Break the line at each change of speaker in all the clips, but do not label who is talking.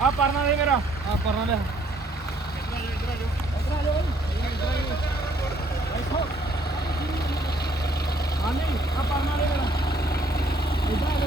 ਆ ਪਰਨਾ ਦੇ ਮੇਰਾ।
ਆ ਪਰਾਂ ਲੈ
ਹਾਂ ਨਹੀਂ ਆ ਪਰਨਾ ਦੇ ਮੇਰਾ। ਇਦਾਂ ਆ ਕੇ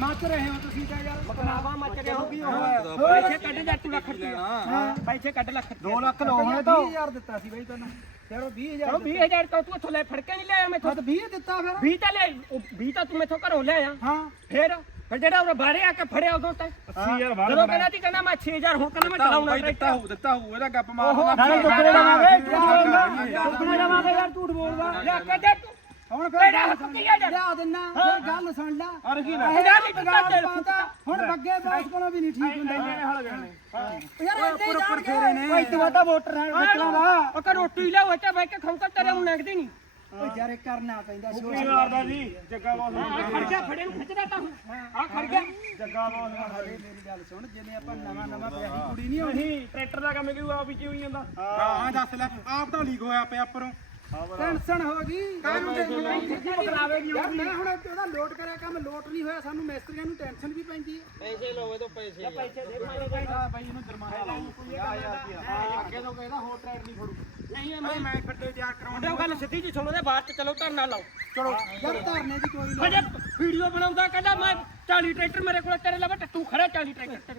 ਮੱਚ ਰਹੇ ਹੋ ਤੁਸੀਂ ਤਾਂ ਯਾਰ।
ਮਕਨਾਵਾ ਮੱਚ ਰਿਹਾ ਹੋਗੀ ਉਹ? ਪੈਸੇ ਕੱਢ ਜਾ ਤੂੰ ਲੱਖ ਰੁਪਇਆ ਪੈਸੇ ਕੱਢ ਲੱਖ
2 ਲੱਖ ਲੋ ਹੁਣ ਤਾਂ 20000 ਦਿੱਤਾ ਸੀ ਬਈ ਤੈਨੂੰ। ਫਿਰ ਉਹ 20000
ਚਲੋ 20000 ਤਾਂ ਤੂੰ ਇੱਥੋਂ ਲੈ ਫੜ ਕੇ ਨਹੀਂ ਲਿਆਇਆ ਮੈਥੋਂ।
ਤਾਂ 20 ਦਿੱਤਾ ਫਿਰ।
20 ਤਾਂ ਲੈ 20 ਤਾਂ ਤੂੰ ਮੈਥੋਂ ਘਰੋਂ ਲਿਆਇਆ।
ਹਾਂ।
ਫਿਰ ਫਿਰ ਜਿਹੜਾ ਉਹ ਬਾਹਰੇ ਆ ਕੇ ਫੜਿਆ ਉਦੋਂ ਤਾਂ।
80000
ਜਦੋਂ ਕਹਿੰਦਾ ਸੀ ਕਹਿੰਦਾ ਮੈਂ 6000 ਹੁਣ ਕਹਿੰਦਾ ਮੈਂ ਚਲਾਉਣਾ
ਦਿੱਤਾ ਹੋਊ ਦਿੱਤਾ ਹੋਊ ਇਹਦਾ ਗੱਪ ਮਾਰ
ਓਹੋ,
ਨਾਲੇ ਟੁਕੜੇ ਜਾਵਾਂਗੇ ਟੁਕੜੇ ਜਾਵਾਂਗੇ ਯਾਰ ਝੂਠ ਬੋਲਦਾ।
ਲੈ ਕੇ ਦੇ। ਤੂੰ
ਹੁਣ
ਤੇਰਾ
ਫਿਰ
ਹੱਕ ਕੀ ਹੈ ਯਾਰ?
ਲਿਆ ਦਿੰਨਾ ਫਿਰ ਗੱਲ ਸੁਣ ਲੈ।
ਅਰ ਕੀ ਨਾ।
ਇਹਦਾ ਵੀ ਤੇਰੇ
ਪਾਤਾ ਹੁਣ ਬੱਗੇ ਬਾਸ ਕੋਲੋਂ ਵੀ ਨਹੀਂ ਠੀਕ ਹੁੰਦਾ।
ਹਲ ਗਏ
ਯਾਰ ਇੱਥੇ ਫੇਰੇ ਨੇ। ਓਏ ਤੂੰ ਤਾਂ ਵੋਟਰ ਹੈ ਵਿਕਲਾਂ ਦਾ।
ਉਹ ਕਾ ਰੋਟੀ ਲਿਆਓ ਇੱਥੇ ਬਹਿ ਕੇ ਖਾਉਂਦਾ ਤੇਰੇ ਨੂੰ ਨਗਦੀ ਨਹੀਂ।
ਓਏ ਯਾਰ ਇਹ ਕਰਨਾ ਪੈਂਦਾ ਸੋਚ
ਕੀ ਮਾਰਦਾ ਜੀ? ਜੱਗਾ ਬਾਸ
ਆ ਖੜ ਗਿਆ ਫੜੇ ਨੂੰ ਖਿੱਚਦਾ ਤਾਂ ਆ ਖੜ ਗਿਆ।
ਜੱਗਾ ਬਾਸ
ਹਲੇ ਮੇਰੀ ਗੱਲ ਸੁਣ ਜਿਵੇਂ ਆਪਾਂ ਨਵਾਂ ਨਵਾਂ ਵਿਆਹੀ ਕੁੜੀ ਨਹੀਂ ਹੋਣੀ
ਨਹੀਂ ਟਰੈਕਟਰ ਦਾ ਕੰਮ ਕਿਉਂ ਆਪ ਹੀ ਹੋਈ ਜਾਂਦਾ? ਹਾਂ ਦੱਸ ਲੈ। ਆਪ ਤਾਂ ਲੀਕ ਹੋਇਆ ਪਿਆ ਉੱਪਰੋਂ।
ਟੈਨਸ਼ਨ ਹੋ ਗਈ। ਕਾਹਨੂੰ ਟੈਨਸ਼ਨ ਯਾਰ ਮੈਂ ਹੁਣ ਉਹਦਾ ਲੋਡ ਕਰਿਆ ਕੰਮ ਲੋਟ ਨਹੀਂ ਹੋਇਆ ਸਾਨੂੰ ਮਿਸਤਰੀਆਂ ਨੂੰ ਟੈਨਸ਼ਨ ਵੀ ਪੈਂਦੀ ਹੈ
ਪੈਸੇ ਦੇ
ਬਾਈ ਇਹਨੂੰ ਜੁਰਮਾਨਾ ਲਾਓ। ਅੱਗੇ ਤੋਂ ਕਹਿੰਦਾ ਹੋਰ ਟਰੈਕਟਰ ਨਹੀਂ ਫੜੂ।
ਨਹੀਂ
ਭਾਈ ਮੈਂ ਖੱਡੇ ਤਿਆਰ ਕਰਾਉਣ
ਮੁੰਡੇ ਉਹ ਗੱਲ ਸਿੱਧੀ ਜੀ ਸੁਣੋ ਦੇ ਬਾਅਦ ਚ ਚਲੋ ਧਰਨਾ ਲਾਓ।
ਚਲੋ।
ਯਾਰ ਧਰਨੇ ਦੀ ਕੋਈ ਲੋੜ
ਵੀਡੀਓ ਬਣਾਉਂਦਾ ਕਹਿੰਦਾ ਮੈਂ 40 ਟਰੈਕਟਰ ਮੇਰੇ ਕੋਲ ਤੇਰੇ ਲਵੇ ਟੱਟੂ ਖੜਾ 40 ਟਰੈਕਟਰ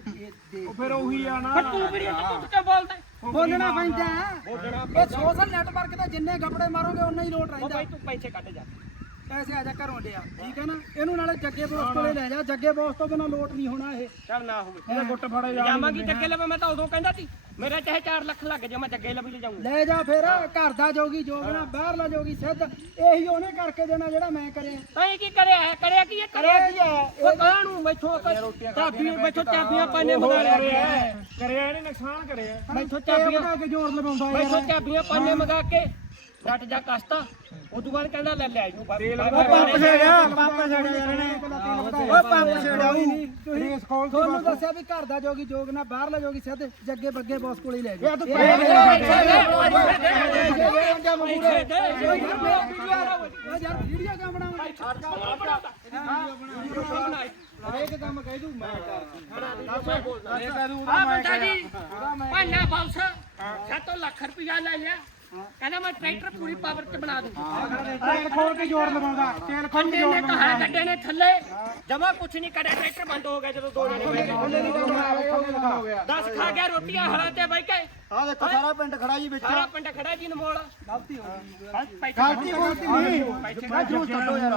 ਉਹ ਫਿਰ ਉਹੀ ਆ ਨਾ।
ਪਰ ਤੂੰ ਵੀਡੀਓ ਤੇ ਤੂੰ ਕਿਉਂ ਬੋਲਦਾ
ਬੋਲਣਾ ਪੈਂਦਾ। ਇਹ ਸੋਸ਼ਲ ਨੈਟਵਰਕ ਤੇ ਜਿੰਨੇ ਗੱਪੜੇ ਮਾਰੋਗੇ ਉਨਾ ਹੀ ਲੋਟ
ਉਹ
ਰਹਿੰਦਾ
ਭਾਈ ਤੂੰ ਪੈਸੇ ਕੱਢ ਜਾ।
ਪੈਸੇ ਆ ਜਾ ਘਰੋਂ ਲਿਆ। ਠੀਕ ਹੈ ਨਾ? ਇਹਨੂੰ ਨਾਲੇ ਜੱਗੇ ਬੋਸ ਕੋਲੇ ਲੈ ਜਾ। ਜੱਗੇ ਬੋਸ ਤੋਂ ਬਿਨਾ ਲੋਟ ਨਹੀਂ ਹੋਣਾ ਇਹ।
ਚੱਲ ਨਾ ਹੋਵੇ।
ਇਹਦਾ ਗੁੱਟ ਫੜੇ ਜਾ।
ਜਾਵਾਂਗੀ ਜੱਗੇ ਲਵੇ ਮੈਂ ਤਾਂ ਉਦੋਂ ਕਹਿੰਦਾ ਸੀ ਮੇਰਾ ਚਾਹੇ 4 ਲੱਖ ਲੱਗ ਜਾ ਮੈਂ ਜੱਗੇ ਲਵੇ ਲੈ ਜਾਊਂਗਾ
ਲੈ ਜਾ ਫਿਰ ਘਰ ਦਾ ਜੋਗੀ ਜੋਗਣਾ ਬਾਹਰਲਾ ਜੋਗੀ ਸਿੱਧ। ਇਹੀ ਉਹਨੇ ਕਰਕੇ ਦੇਣਾ ਜਿਹੜਾ ਮੈਂ ਕਰਿਆ।
ਤਾਂ ਇਹ ਕੀ ਕਰਿਆ? ਹੈ? ਕਰਿਆ ਕੀ ਇਹ? ਕਰਿਆ ਕੀ ਹੈ ਉਹ ਕਾਹਨੂੰ ਮੈਥੋਂ ਚਾਬੀ ਮੈਥੋਂ ਚਾਬੀਆਂ ਪਾਣੇ ਮੰਗਾ ਲਿਆ।
ਕਰਿਆ। ਇਹਨੇ ਨੁਕਸਾਨ ਕਰਿਆ।
ਮੈਥੋਂ
ਚਾਬੀਆਂ ਕੇ ਜ਼ੋਰ
ਮੈਥੋਂ ਚਾਬੀਆਂ ਪਾਣੇ ਮੰਗਾ ਕੇ ਰੱਟ ਜਾ ਕਸਤਾ ਉਹ ਤੋਂ ਬਾਅਦ ਕਹਿੰਦਾ ਲੈ ਲੈ ਆਜੂ
ਪੰਪ ਛੇੜਿਆ ਪੰਪ ਛੇੜਿਆ ਇਹਨੇ ਓਏ ਪੰਪ ਛੇੜਿਆ ਨਹੀਂ ਤੁਸੀਂ ਤੁਹਾਨੂੰ ਦੱਸਿਆ ਵੀ ਘਰ ਦਾ ਜੋਗੀ ਜੋਗਣਾ ਬਾਹਰਲਾ ਜੋਗੀ ਸਿੱਧ ਜੱਗੇ ਬੱਗੇ ਬੋਸ ਕੋਲੇ ਹੀ ਲੈ ਜਾ ਯਾਰ ਵੀਡੀਓ ਕਿਉਂ ਬਣਾਉਂਦਾ ਹਰੇਕ ਕੰਮ ਕਹਿ ਦੂ ਮੈਂ ਕਰ
ਆ ਬੰਦਾ ਜੀ ਭਾਨਾ ਬਾਉਸ ਸਾਤੋਂ ਲੱਖ ਰੁਪਇਆ ਲੈ ਲਿਆ ਕਹਿੰਦਾ ਮੈਂ ਟਰੈਕਟਰ ਪੂਰੀ ਪਾਵਰ ਚ ਬਣਾ ਦੂੰ
ਤੇਲ ਖੋਲ ਕੇ ਜ਼ੋਰ ਲਵਾਉਂਦਾ ਤੇਲ ਖੋਲ
ਖੰਡੇ ਨੇ ਕਹਾ ਗੱਡੇ ਨੇ ਥੱਲੇ। ਜਮਾ ਕੁਛ ਨਹੀਂ ਕਰਿਆ ਟਰੈਕਟਰ ਬੰਦ ਹੋ ਗਿਆ ਜਦੋਂ ਦੋ ਜਣੇ ਬਹਿ ਗਏ ਦਸ ਖਾ ਗਿਆ ਰੋਟੀਆਂ ਹਲਾਂ ਤੇ ਬਹਿ ਕੇ।
ਆ ਦੇਖੋ ਸਾਰਾ ਪਿੰਡ ਖੜਾ ਜੀ ਵਿੱਚ।
ਸਾਰਾ ਪਿੰਡ ਖੜਾ ਜੀ ਨਮੋਲ
ਗਲਤੀ ਹੋ ਗਈ।
ਗਲਤੀ
ਗਲਤੀ ਨਹੀਂ ਮੈਂ ਜਰੂਰ ਛੱਡੋ ਯਾਰ।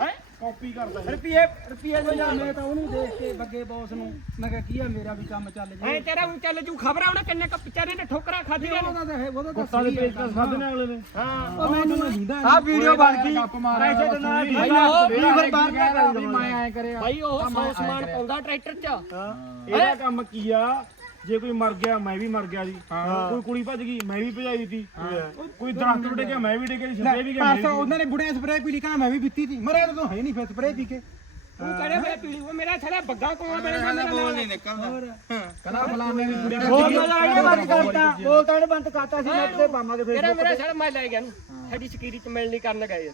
ਹੈ।
ਕਾਪੀ ਕਰਦਾ
ਰੁਪਏ ਰੁਪਏ ਜਾ। ਮੈਂ ਤਾਂ ਉਹਨੂੰ ਦੇਖ ਕੇ ਬੱਗੇ ਬੌਸ ਨੂੰ ਮੈਂ ਕਿਹਾ ਕੀ ਆ ਮੇਰਾ ਵੀ ਕੰਮ ਚੱਲ ਜੇ।
ਐ ਤੇਰਾ ਹੁਣ ਚੱਲ ਜੂ। ਖਬਰਾਂ ਉਹਨੇ ਕਿੰਨੇ ਕ ਵਿਚਾਰੇ ਨੇ ਠੋਕਰਾਂ ਖਾਧੀਆਂ ਨੇ।
ਉਹਦਾ ਤਾਂ ਹੈ ਉਹਦਾ ਤਾਂ
ਸਾਡੇ ਪੇਜ ਤਾਂ ਸਾਧ ਨੇ ਅਗਲੇ ਨੇ।
ਹਾਂ।
ਉਹ ਮੈਨੂੰ ਆ ਵੀਡੀਓ ਬਣ ਗਈ। ਪੈਸੇ ਤੇ ਨਾ
ਭਾਈ ਉਹ
ਵੀ ਫਿਰ ਬਾਹਰ ਨਾ ਵੀ ਮੈਂ ਐ ਕਰਿਆ।
ਭਾਈ ਉਹ ਸੌ ਸਮਾਨ ਪਾਉਂਦਾ ਟਰੈਕਟਰ 'ਚ।
ਇਹਦਾ ਕੰਮ ਕੀ ਆ? ਜੇ ਕੋਈ ਮਰ ਗਿਆ ਮੈਂ ਵੀ ਮਰ ਗਿਆ ਜੀ। ਕੋਈ ਕੁੜੀ ਭੱਜ ਗਈ ਮੈਂ ਵੀ ਭਜਾਈ ਦਿੱਤੀ। ਕੋਈ ਦਰਖਤ ਉੱਡ ਗਿਆ ਮੈਂ ਵੀ ਡਿੱਗਿਆ ਸਪਰੇ ਵੀ ਗਿਆ
ਪਰਸੋਂ ਉਹਨਾਂ ਨੇ ਬੁੜਿਆ ਸਪਰੇ ਪੀ ਲਈ ਕਹਿੰਦਾ ਮੈਂ ਵੀ ਪੀਤੀ ਸੀ। ਮਰਿਆ ਤਾਂ ਹੈ ਨਹੀਂ ਫਿਰ ਸਪਰੇ ਪੀ ਕੇ।
ਤੂੰ ਕਰੇ ਮੈਂ ਪੀਲੀ ਉਹ ਮੇਰਾ ਥੜਾ ਬੱਗਾ ਕੋਲ ਮੇਰੇ ਸਾਹਮਣੇ ਬੋਲ ਨਹੀਂ
ਕਹਿੰਦਾ ਫਲਾਣੇ ਵੀ ਬੁੜੇ ਬੋਲ ਨਾ ਇਹ ਬੰਦ ਕਰਤਾ ਬੋਲ ਤਾਂ ਬੰਦ ਕਰਤਾ ਸੀ ਨੈਟ ਤੇ ਪਾਵਾਂਗੇ ਫਿਰ
ਤੇਰਾ ਮੇਰਾ ਛੜ ਮੈਂ ਲੈ ਗਿਆ ਨੂੰ ਸਾਡੀ ਸਕੀਰੀ 'ਚ ਮਿਲਣੀ ਕਰਨ ਗਏ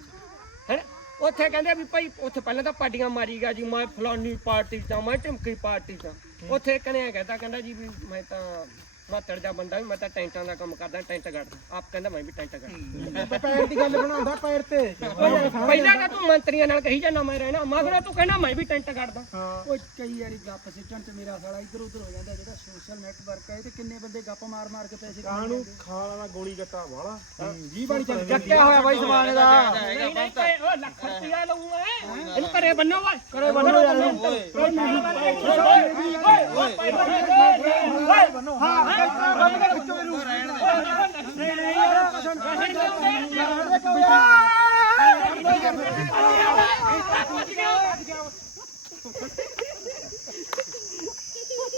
ਉੱਥੇ ਕਹਿੰਦੇ ਵੀ ਭਾਈ ਉੱਥੇ ਪਹਿਲਾਂ ਤਾਂ ਪਾਰਟੀਆਂ ਮਾਰੀ ਗਿਆ ਜੀ ਮੈਂ ਫਲਾਨੀ ਪਾਰਟੀ ਆ, ਮੈਂ ਢਿਮਕੀ ਪਾਰਟੀ ਆ। ਉੱਥੇ ਕਨੇ ਕਹਿੰਦਾ ਕਹਿੰਦਾ ਜੀ ਵੀ ਮੈਂ ਤਾਂ ਮਾਤੜ ਜਾ ਬੰਦਾ ਵੀ ਮੈਂ ਤਾਂ ਟੈਂਟਾਂ ਦਾ ਕੰਮ ਕਰਦਾ ਟੈਂਟ ਗੜਦਾ ਆਪ ਕਹਿੰਦਾ ਮੈਂ ਵੀ ਟੈਂਟ ਗੜਦਾ
ਪੈਰ ਦੀ ਗੱਲ ਬਣਾਉਂਦਾ ਪੈਰ ਤੇ
ਪਹਿਲਾਂ ਤਾਂ ਤੂੰ ਮੰਤਰੀਆਂ ਨਾਲ ਕਹੀ ਜਾਂਦਾ ਮੈਂ ਰਹਿਣਾ ਮਗਰੋਂ ਤੂੰ ਕਹਿੰਦਾ ਮੈਂ ਵੀ ਟੈਂਟ ਗੜਦਾ
ਉਹ ਕਈ ਵਾਰੀ ਗੱਪ ਸਿੱਟਣ ਚ ਮੇਰਾ ਸਾਲਾ ਇੱਧਰ ਉੱਧਰ ਹੋ ਜਾਂਦਾ ਜਿਹੜਾ ਸੋਸ਼ਲ ਨੈਟਵਰਕ ਹੈ ਇਹ ਤੇ ਕਿੰਨੇ ਬੰਦੇ ਗੱਪ ਮਾਰ ਮਾਰ ਕੇ ਪੈਸੇ
ਕਾਹਨੂੰ ਖਾਣ ਵਾਲਾ ਗੋਲੀ ਗੱਟਾ ਵਾਲਾ
ਜੀ ਵਾਲੀ ਚੱਲ ਚੱਕਿਆ ਹੋਇਆ ਬਾਈ ਸਮਾਨ ਦਾ
ਨਹੀਂ ਨਹੀਂ ਉਹ ਲੱਖ ਰੁਪਇਆ ਲਊਗਾ ਇਹਨੂੰ ਘਰੇ ਬੰਨੋ ਓਏ
ਕਰੇ ਬੰਨੋ ਯਾਰ ਹਾਂ ਬੰਨ ਕੇ ਖਿੱਚੋ ਇਹਨੂੰ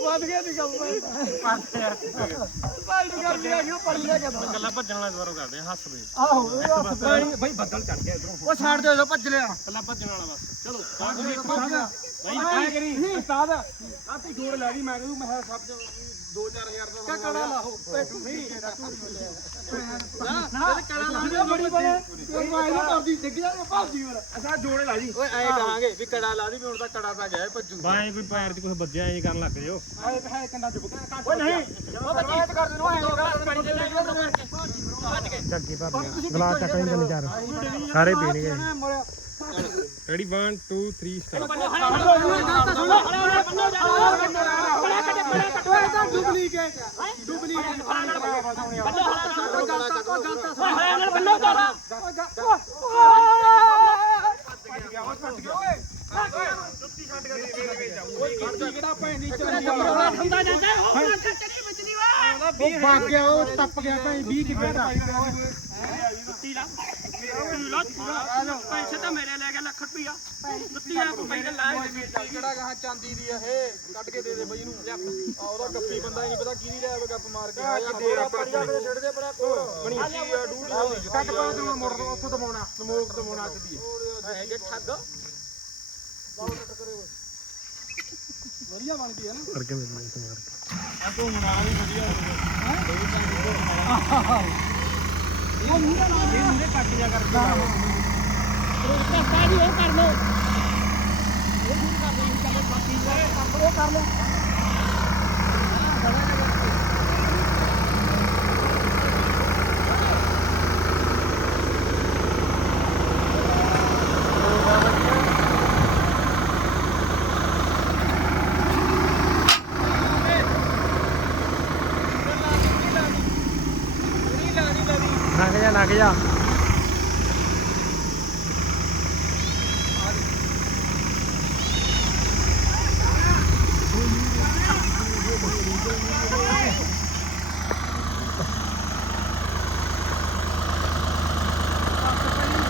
ਵੱਧ ਗਿਆ ਦੀ ਗੱਲ ਭਾਈ ਦੀ ਗੱਲ ਆ ਕਿ ਉਹ ਪੜ ਲਿਆ ਜਾਂਦਾ
ਗੱਲਾਂ ਭੱਜਣ ਵਾਲਾ ਦੁਆਰਾ ਕਰਦੇ ਆ ਹੱਸਦੇ
ਆਹੋ ਇਹ ਹੱਥ
ਪਾਣੀ ਭਾਈ ਬੱਦਲ ਚੜ ਗਿਆ ਇਧਰੋਂ
ਉਹ ਛੱਡ ਦੇ ਜੋ ਭੱਜ ਲਿਆ
ਗੱਲਾਂ ਭੱਜਣ ਵਾਲਾ ਬਸ ਚਲੋ
ਭਾਈ ਐ ਕਰੀ ਉਸਤਾਦ
ਆ ਤੂੰ ਜੋੜ ਲੈ ਦੀ ਮੈਂ ਕਹਿੰਦਾ ਮੈਂ ਸਭ 2-4000 ਦਾ
ਕੜਾ ਲਾਹੋ ਪੇਟੂ ਨਹੀਂ ਨਾ ਕੜਾ ਲਾ ਬੜੀ ਬਣੇ ਇਹ ਵਾਇਲ ਕਰਦੀ ਡਿੱਗ ਜਾਂਦੇ ਭੱਜੀ ਫਿਰ
ਅਸਾਂ ਜੋੜੇ ਲਾ ਜੀ
ਓਏ ਐ ਕਹਾਂਗੇ ਵੀ ਕੜਾ ਲਾ ਦੀ ਵੀ ਹੁਣ ਤਾਂ ਕੜਾ ਤਾਂ ਗਿਆ ਭੱਜੂ
ਬਾਏ ਕੋਈ ਪੈਰ 'ਚ ਕੁਝ ਵੱਜਿਆ ਐਂ ਕਰਨ ਲੱਗ ਜਿਓ
ਆਏ ਹੈ ਕੰਡਾ ਚੁੱਪ ਓਏ ਨਹੀਂ ਉਹ ਬੱਚੇ ਕਰ ਦੇ ਨੂੰ ਐ
ਪਾਣੀ ਦੇ ਲੈ
ਜੱਗੇ ਭਰ ਗਲਾਸ ਚੱਕ ਨਹੀਂ ਚੱਲ ਜਾ ਸਾਰੇ ਪੀਣਗੇ ਰੈਡੀ 1 2 3 ਸਟਾਰਟ
ਡੁਪਲੀਕੇਟ ਡੁਪਲੀਕੇਟ
ਨਾਲ ਬੰਨੋ ਤਾਰਾ
ਕਿਹੜਾ ਭੈਣ ਦੀ ਚੱਲੀ
ਹੁੰਦਾ ਜਾਂਦਾ ਉਹ ਲੱਖ ਚੱਕੀ
ਉਹ ਭਾਗ ਉਹ ਟੱਪ ਗਿਆ ਭੈਣ 20 ਕਿੱਲੇ ਦਾ
ਦਿੱਤੀ ਲਾ। ਪੈਸੇ ਤਾਂ ਮੇਰੇ ਲੈ ਗਿਆ ਲੱਖ ਰੁਪਇਆ ਦਿੱਤੀ ਆ ਪੈਸੇ ਲਾਏ
ਕਿਹੜਾ ਗਾਂ ਚਾਂਦੀ ਦੀ ਆ ਇਹ? ਕੱਢ ਕੇ ਦੇ ਦੇ ਬਈ ਨੂੰ ਆ ਉਹਦਾ ਗੱਪੀ ਬੰਦਾ ਹੀ ਨਹੀਂ ਪਤਾ ਕਿਹਦੀ ਲੈ ਗੱਪ ਮਾਰ ਕੇ। ਆਇਆ ਡੇਰਾ ਪੜੀ ਜਾਂਦੇ ਛੱਡ ਦੇ ਪਰਾਂ ਬਣੀ ਸੀ ਆ ਡੂਢ ਹੋਈ ਕੱਟ ਪਾ ਤੂੰ ਮੁੜ ਉੱਥੋਂ ਦਮਾਉਣਾ ਸਮੋਕ ਦਮਾਉਣਾ ਚੱਦੀ ਹੈਗੇ ਠੱਗ। ਵਧੀਆ ਬਣ ਗਈ ਹੈ ਨਾ।
ਕਰਕੇ ਮਿਲਣਾ ਇਸ ਮਾਰ
ਉਹ ਮੂਹਰੇ ਨਾਲ ਕੱਟ ਜਾ ਕਰਕੇ
ਰਸਤਾ ਜੀ ਉਹ ਕਰ ਲੋ
ਉਹ ਕਰ ਲੈ
ਲੰਘ ਜਾ ਲੰਘ ਜਾ